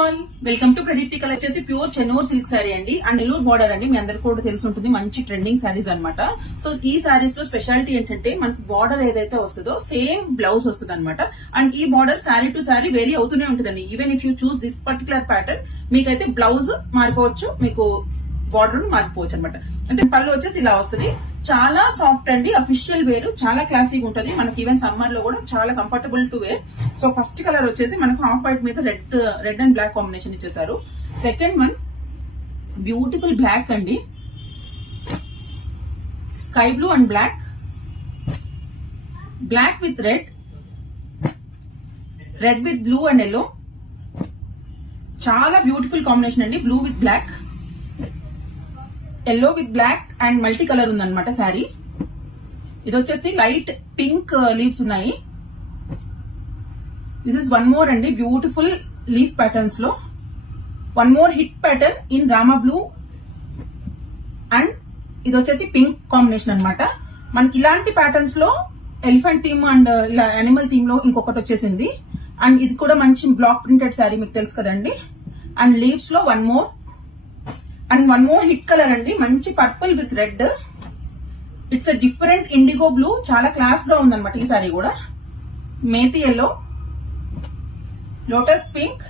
All welcome to Pradeepti colour. వచ్చేసి pure Chennur silk sari అండి and Nellore border అండి. మీ అందరికి కూడా తెలిసి ఉంటుంది, మంచి ట్రెండింగ్ శారీస్ అన్నమాట. సో ఈ శారీస్ లో స్పెషాలిటీ ఏంటంటే మనకు బార్డర్ ఏదైతే వస్తుందో సేమ్ బ్లౌజ్ వస్తుంది అనమాట. అండ్ ఈ border sari to sari vary అవుతూనే ఉంటుందండి. Even if you choose this particular pattern మీకైతే బ్లౌజ్ మారిపోవచ్చు, మీకు బార్డర్ మారిపోవచ్చు అనమాట. అంటే పళ్ళు వచ్చేసి ఇలా వస్తుంది. చాలా సాఫ్ట్ అండి, అఫీషియల్ వేర్, చాలా క్లాసీగా ఉంటది. మనకి ఈవెన్ సమ్మర్ లో కూడా చాలా comfortable to wear. So first colour వచ్చేసి మనకు హాఫ్ వైట్ మీద రెడ్ అండ్ బ్లాక్ కాంబినేషన్ ఇచ్చేసారు. సెకండ్ వన్ బ్యూటిఫుల్ బ్లాక్ అండి, sky blue and black, black with red, red with blue and yellow. చాలా బ్యూటిఫుల్ కాంబినేషన్ అండి. Blue with black, yellow with black and multi colour ఉందన్నమాట శారీ. ఇది వచ్చేసి light pink leaves ఉన్నాయి. This is one more అండి, beautiful leaf patterns లో one more hit pattern in Rama blue and ఇది వచ్చేసి పింక్ కాంబినేషన్ అన్నమాట. మనకి ఇలాంటి ప్యాటర్న్స్ లో ఎలిఫెంట్ థీమ్ అండ్ ఇలా యానిమల్ థీమ్ లో ఇంకొకటి వచ్చేసింది. అండ్ ఇది కూడా మంచి బ్లాక్ ప్రింటెడ్ శారీ, మీకు తెలుసు కదండి. అండ్ లీవ్స్ లో one more and one more hit colour అండి, మంచి purple with red. It's a different IndiGo blue, చాలా క్లాస్ గా ఉందన్నమాట ఈ సారీ కూడా. Methi yellow, lotus pink,